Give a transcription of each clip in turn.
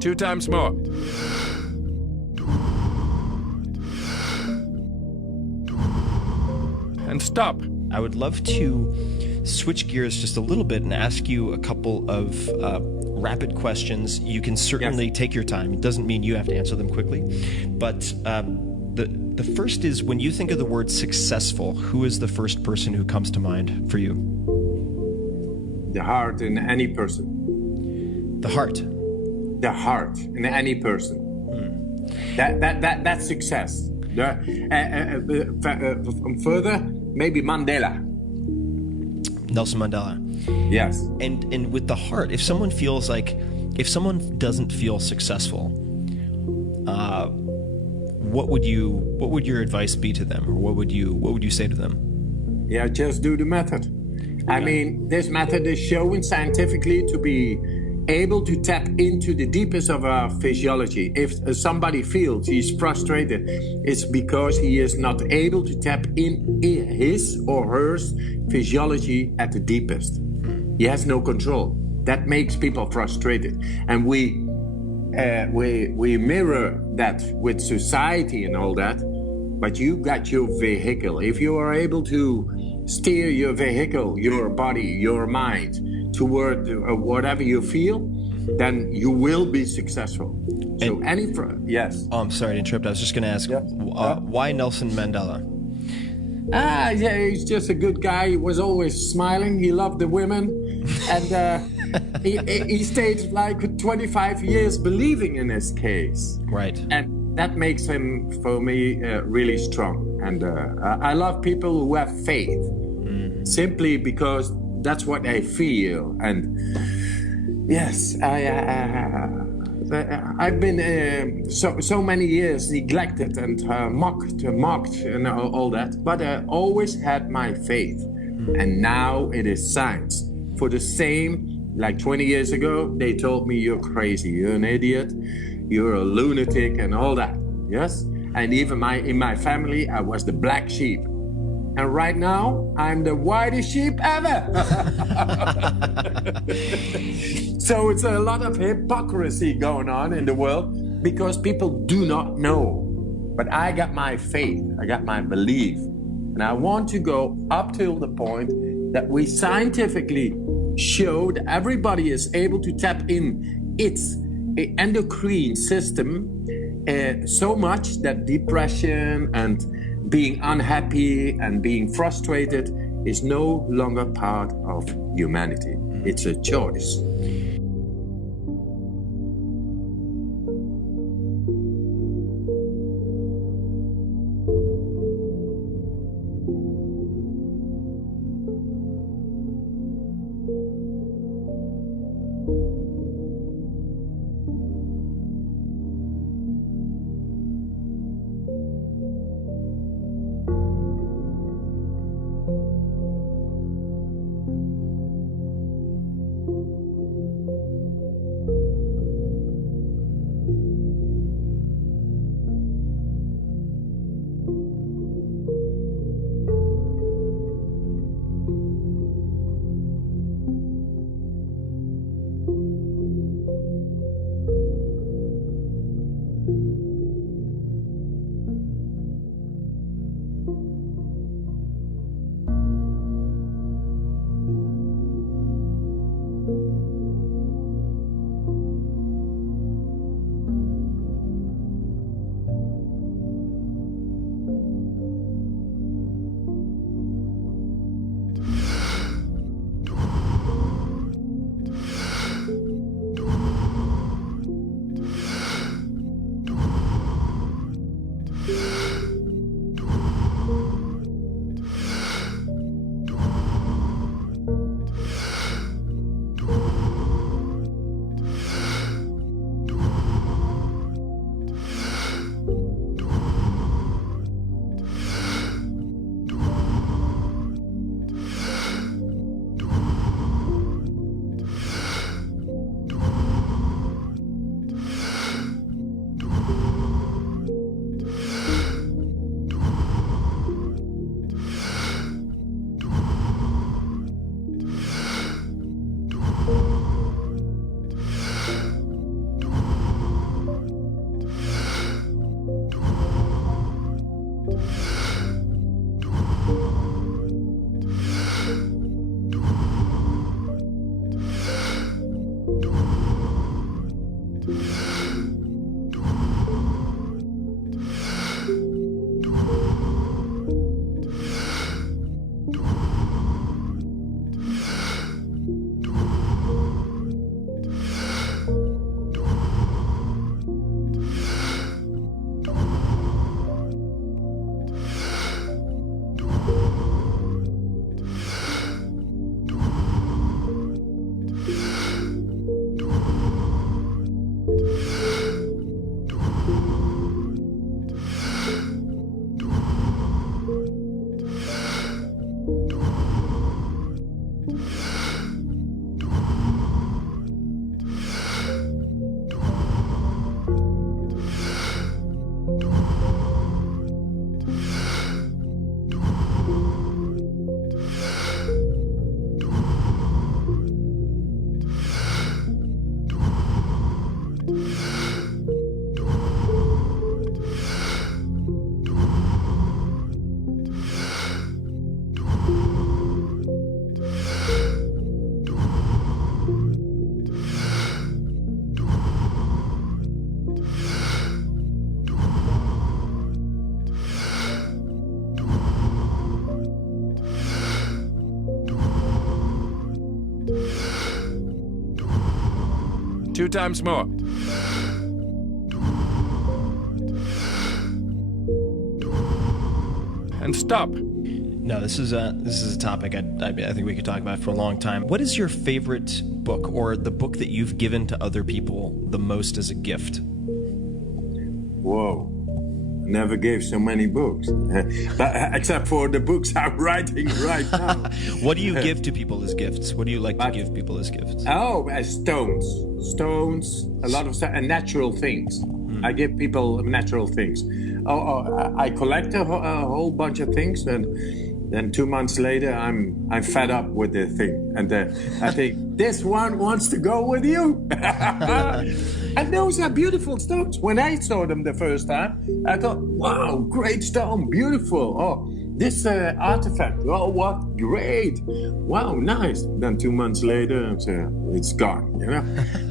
2 times more. And stop. I would love to switch gears just a little bit and ask you a couple of rapid questions. You can certainly take your time. It doesn't mean you have to answer them quickly. But the first is, when you think of the word successful, who is the first person who comes to mind for you? The heart in any person. The heart? The heart in any person. That's success. Further, maybe Mandela. Nelson Mandela. Yes. And with the heart, if someone doesn't feel successful, what would your advice be to them, or what would you say to them? Yeah, just do the method. I mean, this method is shown scientifically to be able to tap into the deepest of our physiology. If somebody feels he's frustrated, it's because he is not able to tap in his or her physiology at the deepest. He has no control. That makes people frustrated. And we mirror that with society and all that, but you got your vehicle. If you are able to steer your vehicle, your body, your mind, toward whatever you feel, then you will be successful. So yes. Oh, I'm sorry to interrupt. I was just going to ask, why Nelson Mandela? Yeah, he's just a good guy. He was always smiling. He loved the women, and he stayed like 25 years believing in his case. Right. And that makes him, for me, really strong. And I love people who have faith, simply because that's what I feel. And yes, I've been so many years neglected and mocked and all that, but I always had my faith. And now it is science. For the same, like 20 years ago, they told me, you're crazy, you're an idiot, you're a lunatic and all that. Yes? And even in my family, I was the black sheep. And right now, I'm the whitest sheep ever. So it's a lot of hypocrisy going on in the world because people do not know. But I got my faith, I got my belief. And I want to go up till the point that we scientifically show that everybody is able to tap in its endocrine system so much that depression and being unhappy and being frustrated is no longer part of humanity. It's a choice. Two times more. And stop. No, this is a topic I think we could talk about for a long time. What is your favorite book, or the book that you've given to other people the most as a gift? Whoa. Never gave so many books, except for the books I'm writing right now. What do you give to people as gifts? What do you like to give people as gifts? Oh, as stones, a lot of stuff, and natural things. I give people natural things. I collect a whole bunch of things, and then 2 months later, I'm fed up with the thing, and I think this one wants to go with you. And those are beautiful stones. When I saw them the first time, I thought, "Wow, great stone, beautiful! Oh, this artifact, oh, what great! Wow, nice." Then 2 months later, it's gone. You know.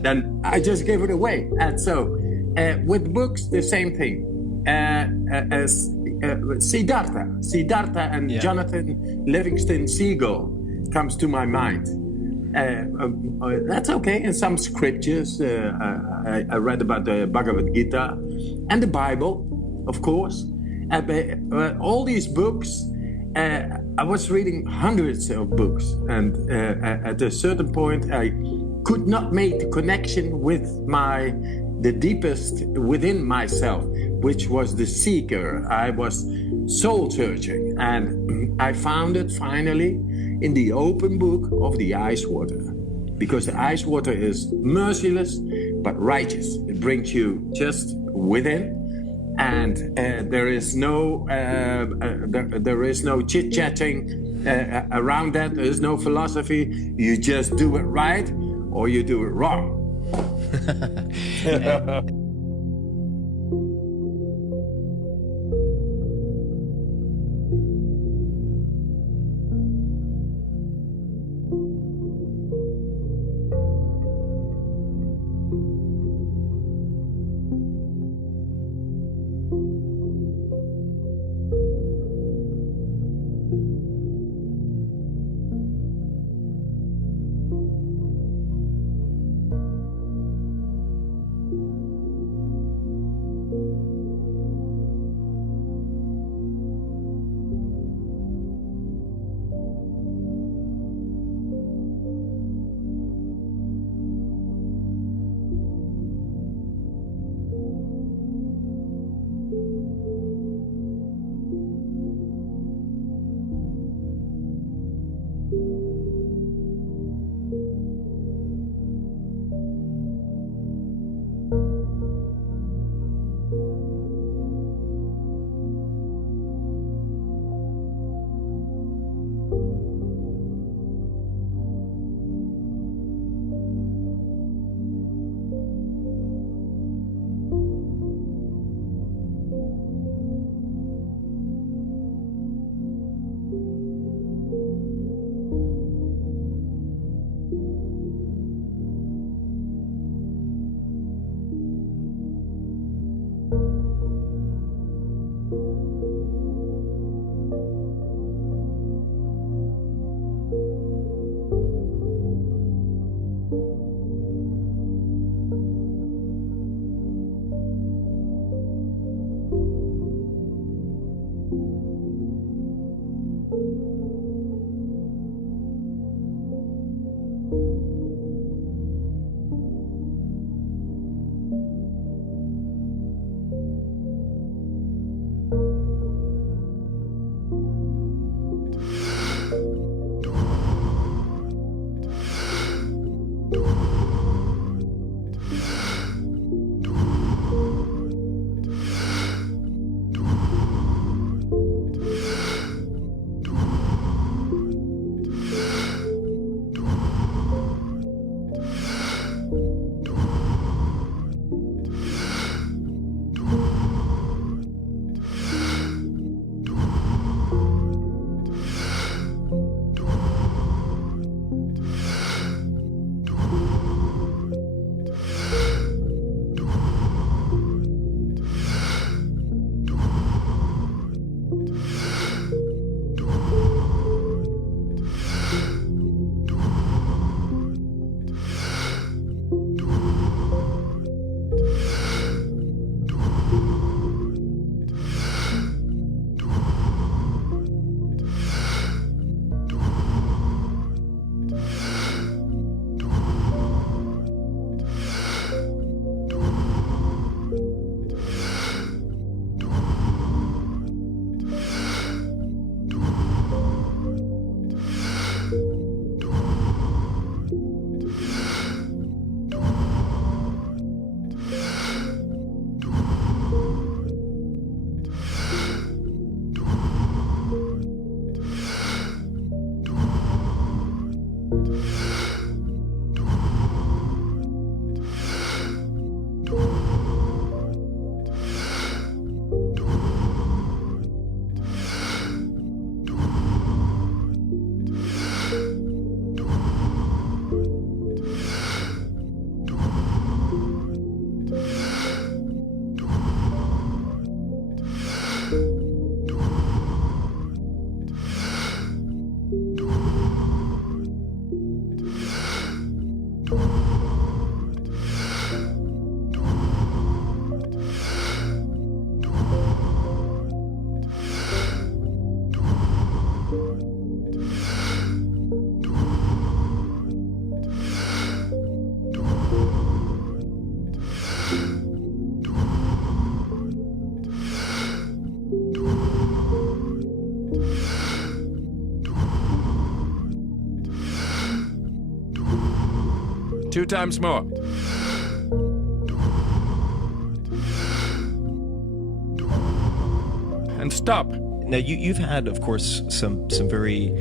Then I just gave it away. And so, with books, the same thing. As Siddhartha and Jonathan Livingston Seagull comes to my mind. That's okay. And some scriptures, I read about the Bhagavad Gita and the Bible, of course. But all these books, I was reading hundreds of books, and at a certain point, I could not make the connection with the deepest within myself, which was the seeker. I was soul searching, and I found it finally in the open book of the ice water, because the ice water is merciless but righteous. It brings you just within, and there is no chit-chatting around that. There is no philosophy. You just do it right or you do it wrong. 2 times more. And stop. Now, you've had, of course, some very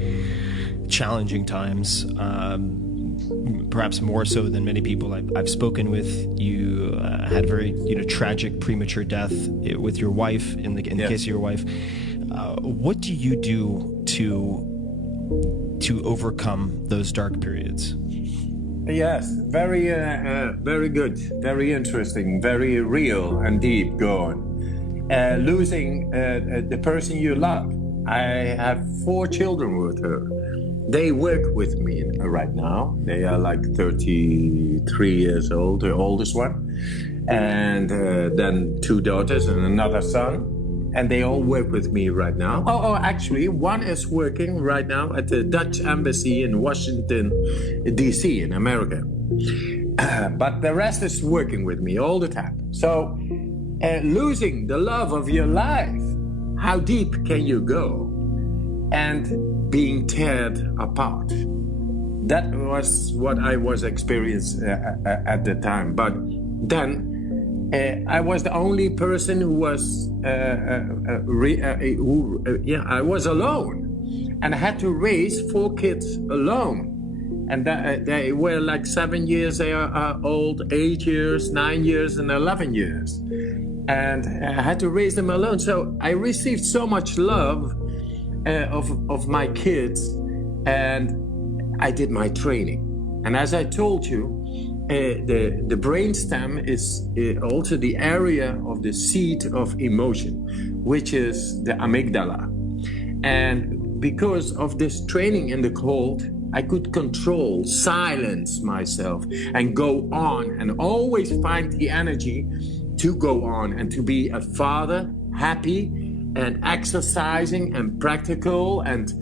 challenging times, perhaps more so than many people I've spoken with. You had a very tragic premature death with your wife, in the case of your wife. What do you do to overcome those dark periods? Yes, very good, very interesting, very real and deep going. Losing the person you love. I have 4 children with her. They work with me right now. They are like 33 years old, the oldest one, and then 2 daughters and another son. And they all work with me right now. Oh, actually, one is working right now at the Dutch embassy in Washington, D.C. in America. But the rest is working with me all the time. So, losing the love of your life, how deep can you go? And being teared apart. That was what I was experiencing at the time. But then I was the only person who was I was alone, and I had to raise 4 kids alone, and they were like 7 years old, 8 years, 9 years, and 11 years, and I had to raise them alone. So I received so much love of my kids, and I did my training. And as I told you, the brainstem is also the area of the seat of emotion, which is the amygdala. And because of this training in the cold, I could control, silence myself, and go on, and always find the energy to go on and to be a father, happy and exercising and practical, and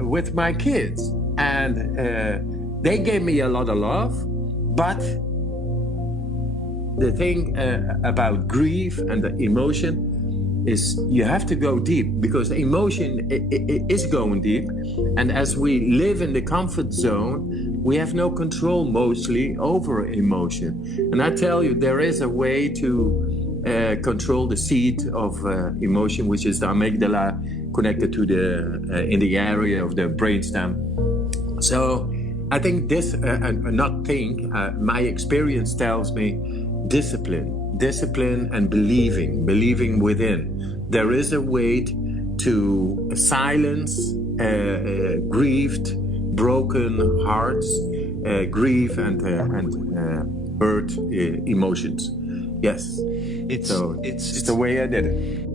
with my kids. And they gave me a lot of love. But the thing about grief and the emotion is you have to go deep, because emotion is going deep. And as we live in the comfort zone, we have no control mostly over emotion. And I tell you, there is a way to control the seat of emotion, which is the amygdala, connected to in the area of the brainstem. So I think my experience tells me discipline and believing within. There is a way to silence grieved, broken hearts, grief and hurt emotions. Yes, it's the way I did it.